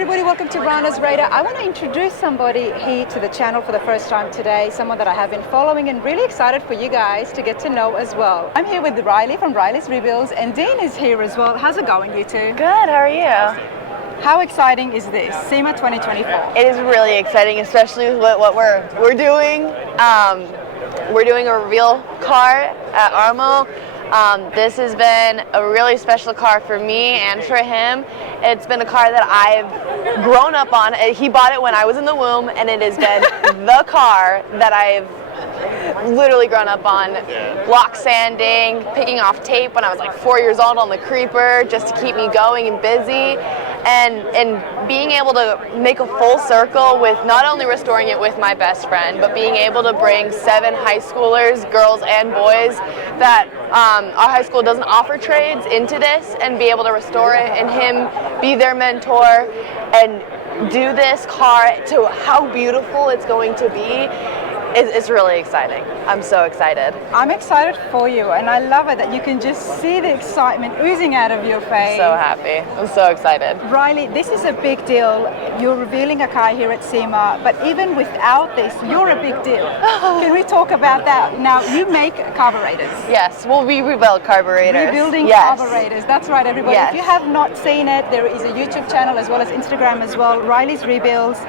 everybody, welcome to Rana's Radar. I want to introduce somebody here to the channel for the first time today, someone that I have been following and really excited for you guys to get to know as well. I'm here with Riley from Riley's Rebuilds, and Dane is here as well. How's it going, you two? Good, how are you? How exciting is this, SEMA 2024? It is really exciting, especially with what we're doing. We're doing a reveal car at Armo. This has been a really special car for me and for him. It's been a car that I've grown up on. He bought it when I was in the womb, and it has been the car that I've literally grown up on. Block sanding, picking off tape when I was like 4 years old on the creeper just to keep me going and busy. And being able to make a full circle with not only restoring it with my best friend, but being able to bring 7 high schoolers, girls and boys, that our high school doesn't offer trades, into this, and be able to restore it, and him be their mentor and do this car to how beautiful it's going to be. It's really exciting. I'm so excited. I'm excited for you, and I love it that you can just see the excitement oozing out of your face. So happy. I'm so excited. Riley, this is a big deal. You're revealing a car here at SEMA, but even without this, you're a big deal. Can we talk about that? Now, you make carburetors. Yes, well, we rebuild carburetors. Rebuilding yes. carburetors. That's right, everybody. Yes. If you have not seen it, there is a YouTube channel as well as Instagram as well, Riley's Rebuilds.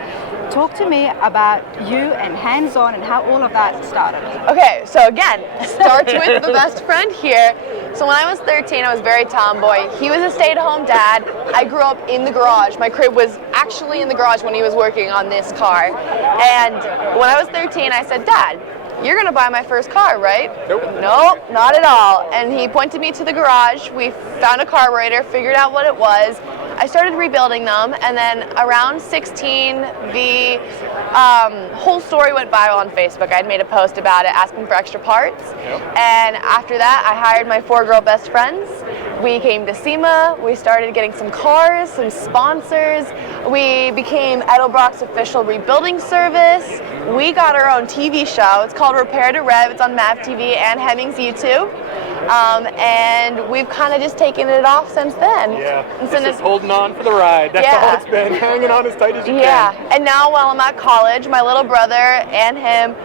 Talk to me about you and hands-on and how all of that started. Okay, so again, starts with the best friend here. So when I was 13, I was very tomboy. He was a stay-at-home dad. I grew up in the garage. My crib was actually in the garage when he was working on this car. And when I was 13, I said, Dad, you're gonna buy my first car, right? Nope, not at all. And he pointed me to the garage. We found a carburetor, figured out what it was. I started rebuilding them, and then around 16, the whole story went viral on Facebook. I'd made a post about it asking for extra parts. And after that, I hired my 4 girl best friends. We came to SEMA, we started getting some cars, some sponsors. We became Edelbrock's official rebuilding service. We got our own TV show. It's called Repair to Rev. It's on MAV TV and Hemmings YouTube. And we've kind of just taken it off since then. Yeah, it's just holding on for the ride. That's all it's been, hanging on as tight as you can. Yeah, and now while I'm at college, my little brother and him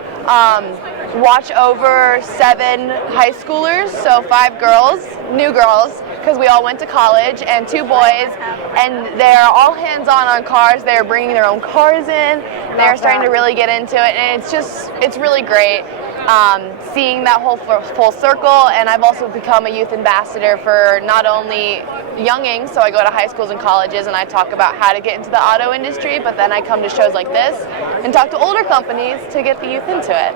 watch over 7 high schoolers, so 5 girls, new girls, because we all went to college, and 2 boys, and they're all hands-on cars. They're bringing their own cars in. They're starting to really get into it, and it's really great. Seeing that whole full circle, and I've also become a youth ambassador for not only youngings, so I go to high schools and colleges and I talk about how to get into the auto industry, but then I come to shows like this and talk to older companies to get the youth into it.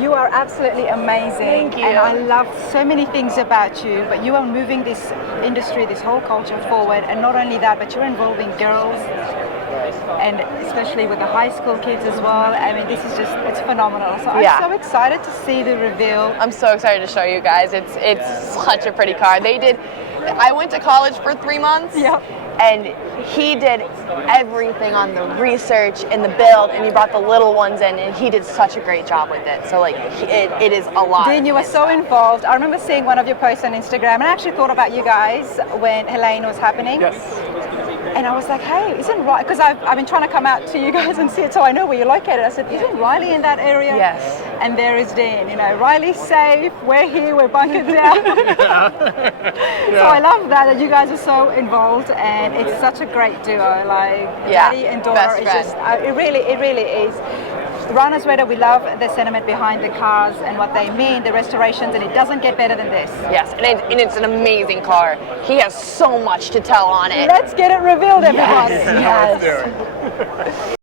You are absolutely amazing. Thank you. And I love so many things about you, but you are moving this industry, this whole culture forward, and not only that, but you're involving girls, and especially with the high school kids as well. I mean, this is just, it's phenomenal. So I'm so excited to see the reveal. I'm so excited to show you guys. It's such a pretty car. I went to college for 3 months. Yep. And he did everything on the research and the build, and he brought the little ones in, and he did such a great job with it. So like, it is a lot. Dean, you were so involved. I remember seeing one of your posts on Instagram, and I actually thought about you guys when Helene was happening. Yes. And I was like, hey, isn't Riley, because I've been trying to come out to you guys and see it so I know where you're located. I said, isn't Riley in that area? Yes. And there is Dean. You know, Riley's safe, we're here, we're bunkered down. So I love that you guys are so involved, and it's such a great duo. Like, daddy and daughter, it's just, it really is. Rana's Radar, we love the sentiment behind the cars and what they mean, the restorations, and it doesn't get better than this. Yes, and it's an amazing car. He has so much to tell on it. Let's get it revealed, everyone. Yes.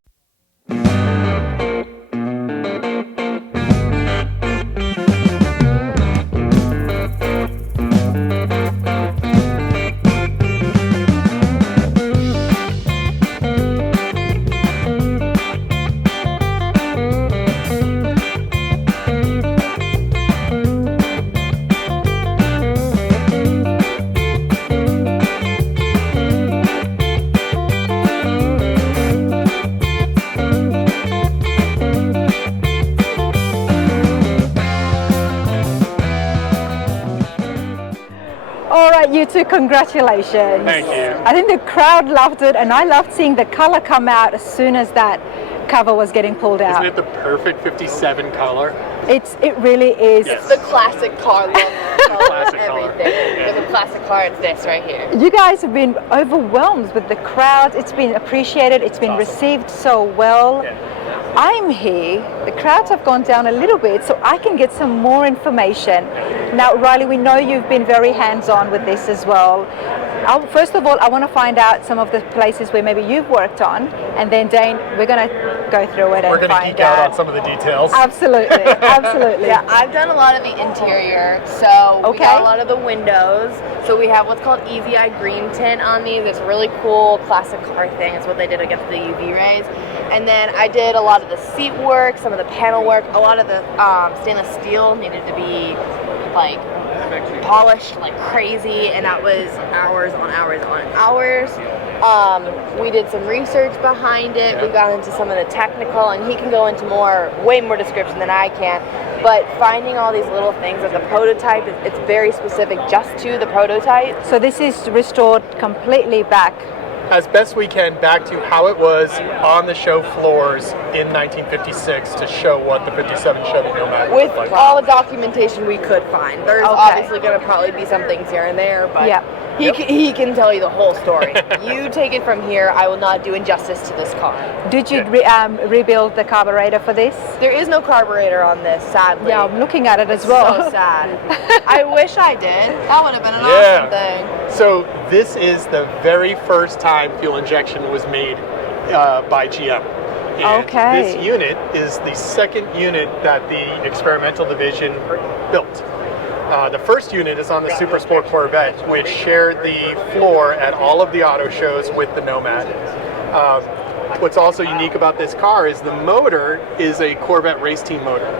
too. Congratulations. Thank you. I think the crowd loved it, and I loved seeing the color come out as soon as that cover was getting pulled out. Isn't it the perfect 57 color? It really is. Yes. It's the classic car look. Classic color. Everything. Yeah. The classic car, it's this right here. You guys have been overwhelmed with the crowd. It's been appreciated. It's been received so well. Yeah. I'm here. The crowds have gone down a little bit, so I can get some more information. Now, Riley, we know you've been very hands-on with this as well. First of all, I want to find out some of the places where maybe you've worked on, and then Dane, we're going to go through it and We're going to find geek out on some of the details. Absolutely, absolutely. Yeah, I've done a lot of the interior, so we got a lot of the windows. So we have what's called Easy Eye Green Tint on these. It's really cool, classic car thing. It's what they did against the UV rays. And then I did a lot of the seat work, some of the panel work, a lot of the stainless steel needed to be like polished like crazy, and that was hours on hours on hours. We did some research behind it. We got into some of the technical, and he can go into way more description than I can. But finding all these little things of the prototype, it's very specific just to the prototype. So this is restored completely back. As best we can, back to how it was on the show floors in 1956 to show what the 57 Chevy Nomad With looked like. all the documentation we could find. There's obviously going to probably be some things here and there, but he can tell you the whole story. You take it from here. I will not do injustice to this car. Did you rebuild the carburetor for this? There is no carburetor on this, sadly. Yeah, I'm looking at it as well. So sad. I wish I did. That would have been an awesome thing. So this is the very first time fuel injection was made by GM. And this unit is the second unit that the experimental division built. The first unit is on the Super Sport Corvette, which shared the floor at all of the auto shows with the Nomad. What's also unique about this car is the motor is a Corvette race team motor,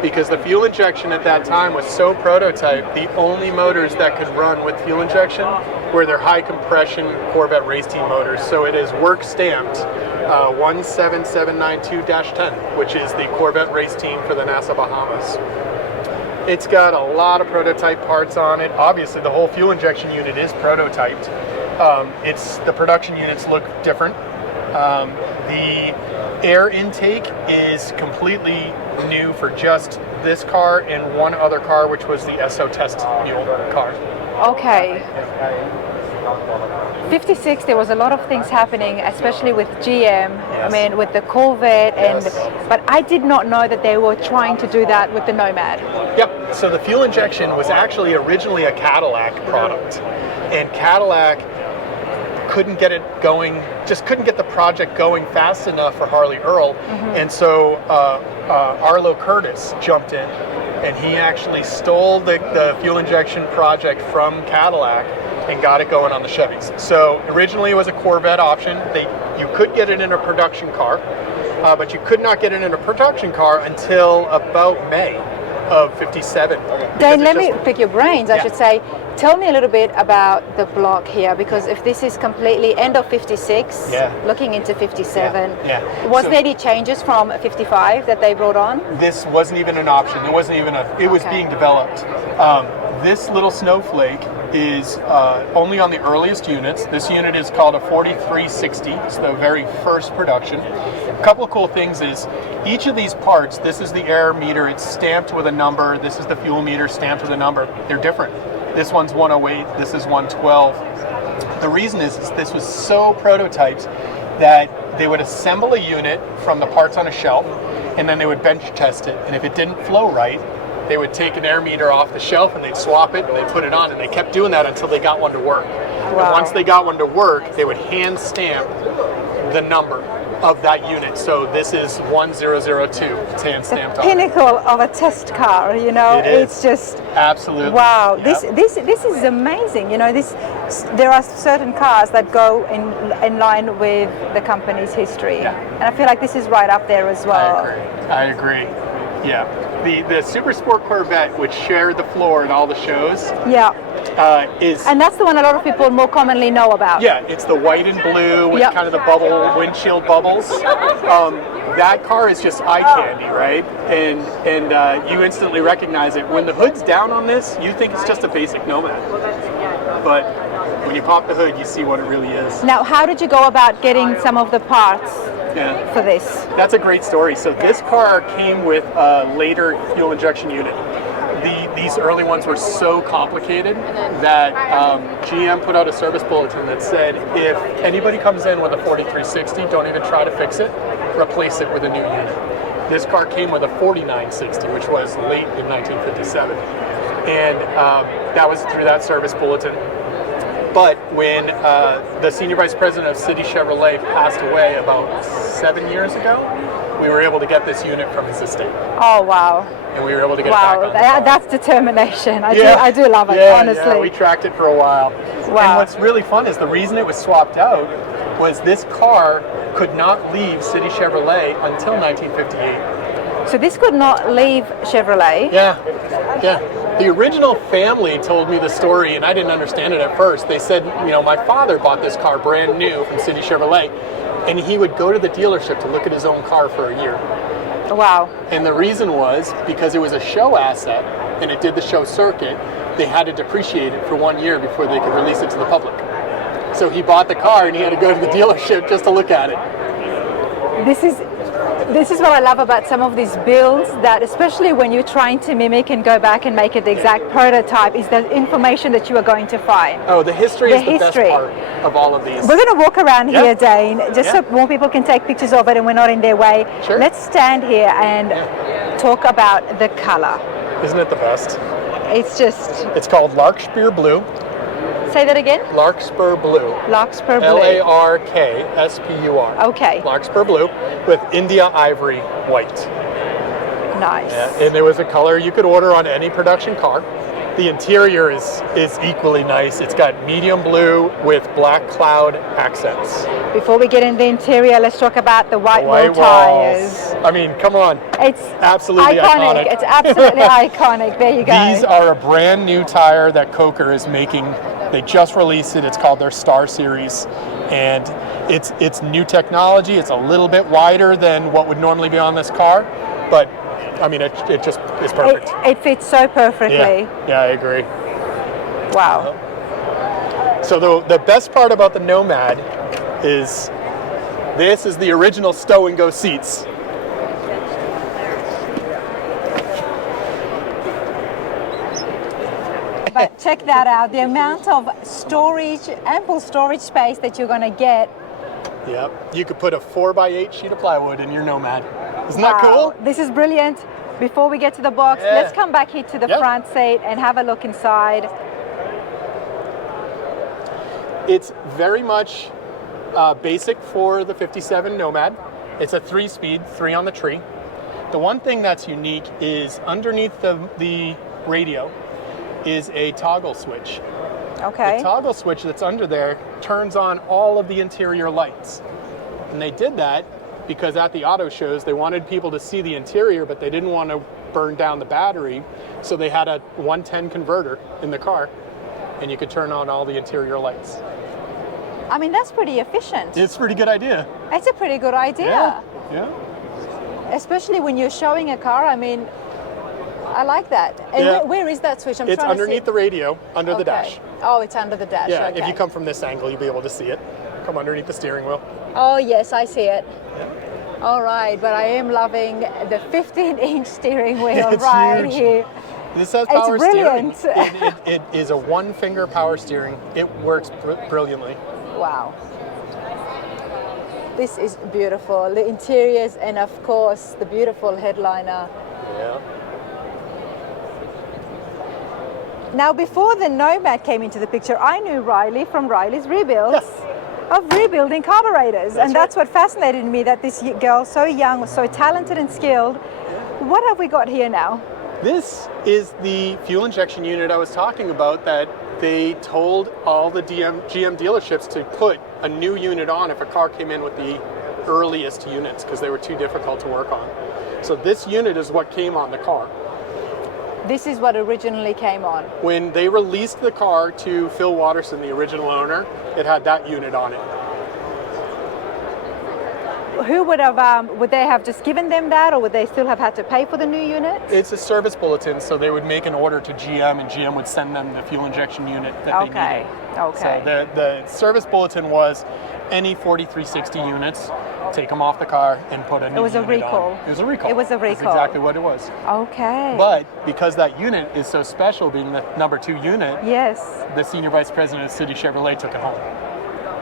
because the fuel injection at that time was so prototype. The only motors that could run with fuel injection were their high compression Corvette race team motors. So it is work stamped 17792-10, which is the Corvette race team for the NASA Bahamas. It's got a lot of prototype parts on it. Obviously, the whole fuel injection unit is prototyped. The production units look different. The air intake is completely new for just this car and one other car, which was the SO test mule car. Okay. 56, there was a lot of things happening, especially with GM. I mean, with the Corvette, but I did not know that they were trying to do that with the Nomad. Yep. So the fuel injection was actually originally a Cadillac product, and Cadillac couldn't get it going, just couldn't get the project going fast enough for Harley Earl, and so Arlo Curtis jumped in, and he actually stole the fuel injection project from Cadillac and got it going on the Chevys. So originally it was a Corvette option. You could get it in a production car, but you could not get it in a production car until about May of 57. Dane, let me pick your brains, I should say. Tell me a little bit about the block here, because if this is completely end of 56, looking into 57, was there any changes from 55 that they brought on? This wasn't even an option. It wasn't even it was being developed. This little snowflake is only on the earliest units. This unit is called a 4360. It's the very first production. A couple of cool things is each of these parts, this is the air meter, it's stamped with a number. This is the fuel meter stamped with a number. They're different. This one's 108, this is 112. The reason is this was so prototyped that they would assemble a unit from the parts on a shelf, and then they would bench test it. And if it didn't flow right, they would take an air meter off the shelf and they'd swap it and they'd put it on, and they kept doing that until they got one to work. And once they got one to work, they would hand stamp the number of that unit. So this is 1002. It's hand stamped on. Pinnacle of a test car, you know. It's just absolutely wow. This is amazing. You know, there are certain cars that go in line with the company's history, and I feel like this is right up there as well. I agree. Yeah. The Super Sport Corvette, which shared the floor at all the shows, and that's the one a lot of people more commonly know about. Yeah, it's the white and blue with kind of the windshield bubbles. That car is just eye candy, right? And you instantly recognize it. When the hood's down on this, you think it's just a basic Nomad. but when you pop the hood, you see what it really is. Now, how did you go about getting some of the parts for this? That's a great story. So this car came with a later fuel injection unit. These early ones were so complicated that GM put out a service bulletin that said, if anybody comes in with a 4360, don't even try to fix it, replace it with a new unit. This car came with a 4960, which was late in 1957. And that was through that service bulletin. But when the senior vice president of City Chevrolet passed away about 7 years ago, we were able to get this unit from his estate. Oh, wow. And we were able to get it back on the car. That's determination. I do love it, honestly. Yeah, we tracked it for a while. Wow. And what's really fun is the reason it was swapped out was this car could not leave City Chevrolet until 1958. So this could not leave Chevrolet? Yeah. The original family told me the story, and I didn't understand it at first. They said, my father bought this car brand new from City Chevrolet, and he would go to the dealership to look at his own car for a year. Wow. And the reason was because it was a show asset, and it did the show circuit, they had to depreciate it for 1 year before they could release it to the public. So he bought the car, and he had to go to the dealership just to look at it. This is what I love about some of these builds, that especially when you're trying to mimic and go back and make it the exact prototype, is the information that you are going to find. Oh, the history is the best part of all of these. We're going to walk around here, Dane, just so more people can take pictures of it and we're not in their way. Sure. Let's stand here and talk about the color. Isn't it the best? It's called Larkspur Blue. Say that again? Larkspur Blue. Larkspur Blue. Larkspur. Okay. Larkspur Blue with India Ivory White. Nice. Yeah, and there was a color you could order on any production car. The interior is equally nice. It's got medium blue with black cloud accents. Before we get in the interior, let's talk about the white wall tires. I mean, come on. It's absolutely iconic. It's absolutely iconic. There you go. These are a brand new tire that Coker is making. They just released it. It's called their Star Series, and it's new technology. It's a little bit wider than what would normally be on this car, but I mean, it just is perfect. It fits so perfectly. Yeah, I agree. Wow. So the best part about the Nomad is this is the original stow and go seats. But check that out, the amount of storage, ample storage space that you're going to get. Yep, you could put a 4x8 sheet of plywood in your Nomad. Isn't that cool? This is brilliant. Before we get to the box, let's come back here to the front seat and have a look inside. It's very much basic for the 57 Nomad. It's a 3-speed, 3 on the tree. The one thing that's unique is underneath the radio is a toggle switch. Okay. The toggle switch that's under there turns on all of the interior lights. And they did that because at the auto shows, they wanted people to see the interior, but they didn't want to burn down the battery. So they had a 110 converter in the car, and you could turn on all the interior lights. I mean, that's pretty efficient. It's a pretty good idea. It's a pretty good idea. Yeah. Especially when you're showing a car, I mean, I like that. And where is that switch? It's underneath the radio, under the dash. Oh, it's under the dash. Yeah, okay. if you come from this angle, you'll be able to see it. Come underneath the steering wheel. Oh, yes, I see it. All right, but I am loving the 15-inch steering wheel right here. This has power steering. It's brilliant. It is a one-finger power steering. It works brilliantly. Wow. This is beautiful. The interiors and, of course, the beautiful headliner. Yeah. Now, before the Nomad came into the picture, I knew Riley from Riley's Rebuilds of rebuilding carburetors. And that's what fascinated me, that this girl, so young, was so talented and skilled. What have we got here now? This is the fuel injection unit I was talking about that they told all the GM dealerships to put a new unit on if a car came in with the earliest units because they were too difficult to work on. So this unit is what came on the car. This is what originally came on. When they released the car to Phil Watterson, the original owner, it had that unit on it. who would they have just given them that, or would they still have had to pay for the new unit? It's a service bulletin, so they would make an order to GM, and GM would send them the fuel injection unit that they needed. Okay. So the service bulletin was any 4360 units, take them off the car and put a new unit on. It was a recall. It was a recall. It was a recall. That's exactly what it was. Okay. But because that unit is so special, being the number 2 unit, yes, the senior vice president of City Chevrolet took it home.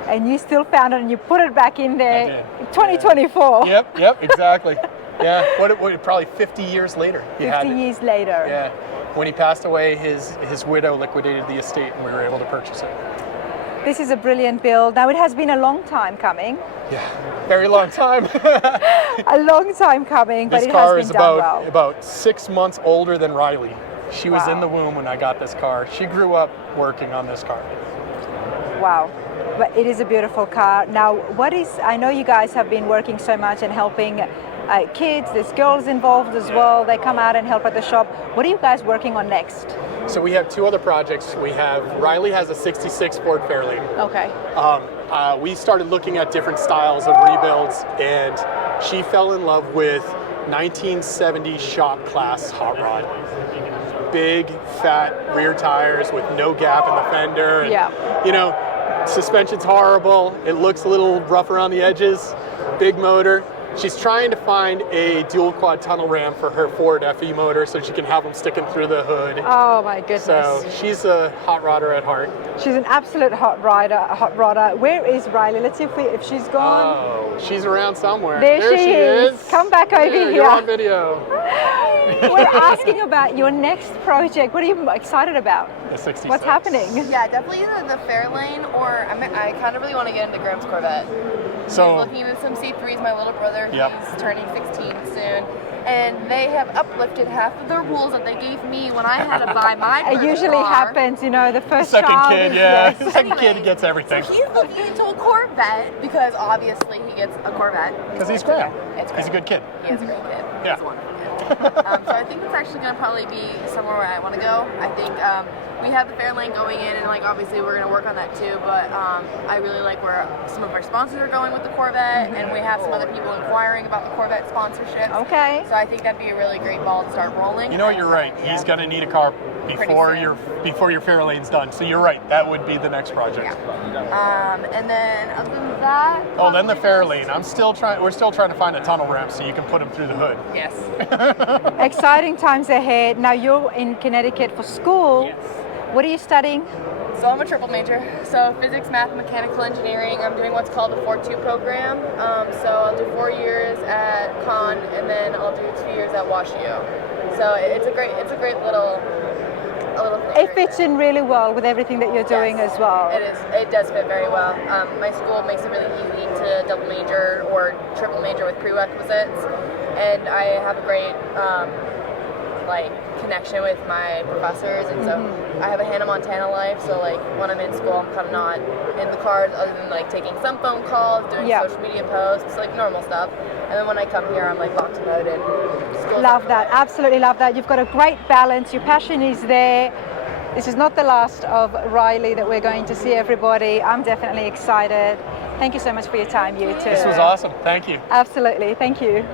And you still found it and you put it back in there. 2024. Yep, exactly. Yeah, what probably 50 years later. 50 years later. Yeah. When he passed away, his widow liquidated the estate and we were able to purchase it. This is a brilliant build. Now, it has been a long time coming. Yeah, very long time. A long time coming, but this it car has is been done well. about 6 months older than Riley. She was in the womb when I got this car. She grew up working on this car. Wow. But it is a beautiful car. Now, I know you guys have been working so much and helping kids, there's girls involved as well. They come out and help at the shop. What are you guys working on next? So we have 2 other projects. Riley has a 66 Ford Fairlane. Okay. We started looking at different styles of rebuilds, and she fell in love with 1970 shop class hot rod. Big, fat rear tires with no gap in the fender. And, suspension's horrible. It looks a little rough around the edges. Big motor. She's trying to find a dual quad tunnel ram for her Ford FE motor so she can have them sticking through the hood. Oh my goodness. So she's a hot rodder at heart. She's an absolute hot rodder. Where is Riley? Let's see if she's gone. Oh, she's around somewhere. There she is. Come back over here. You're on video. We're asking about your next project. What are you excited about? The 66. What's happening? Yeah, definitely either the Fairlane or I kind of really want to get into Graham's Corvette. So looking into some C3s. My little brother, Yep. he's turning 16 soon, and they have uplifted half of the rules that they gave me when I had to buy my first It usually car. happens, the first second child kid, is, yeah. yes. Second kid gets everything. So he's looking into a Corvette because obviously he gets a Corvette. Because he's Graham. It's He's a good kid. He is a great kid. Yeah. He's a wonderful kid. So I think it's actually going to probably be somewhere where I want to go. I think we have the Fairlane going in, and obviously we're going to work on that too. But I really like where some of our sponsors are going with the Corvette, and we have some other people inquiring about the Corvette sponsorship. Okay. So I think that'd be a really great ball to start rolling. You know what? You're right. He's going to need a car before your Fairlane's done. So you're right. That would be the next project. Yeah. And then other than that. Oh, then the Fairlane. We're still trying to find a tunnel ramp so you can put them through the hood. Yes. Exciting times ahead. Now you're in Connecticut for school. Yes. What are you studying? So I'm a triple major. So physics, math, and mechanical engineering. I'm doing what's called a 4-2 program. So I'll do 4 years at Con, and then I'll do 2 years at WashU. So it's a great little thing. It fits in really well with everything that you're doing as well. It is. It does fit very well. My school makes it really easy to double major or triple major with prerequisites, and I have a great connection with my professors, and so I have a Hannah Montana life. So when I'm in school, I'm kind of not in the cars other than taking some phone calls, doing social media posts, normal stuff. And then when I come here, I'm locked and loaded. Love that. Absolutely love that. You've got a great balance. Your passion is there. This is not the last of Riley that we're going to see, everybody. I'm definitely excited. Thank you so much for your time, you too. This was awesome. Thank you. Absolutely. Thank you.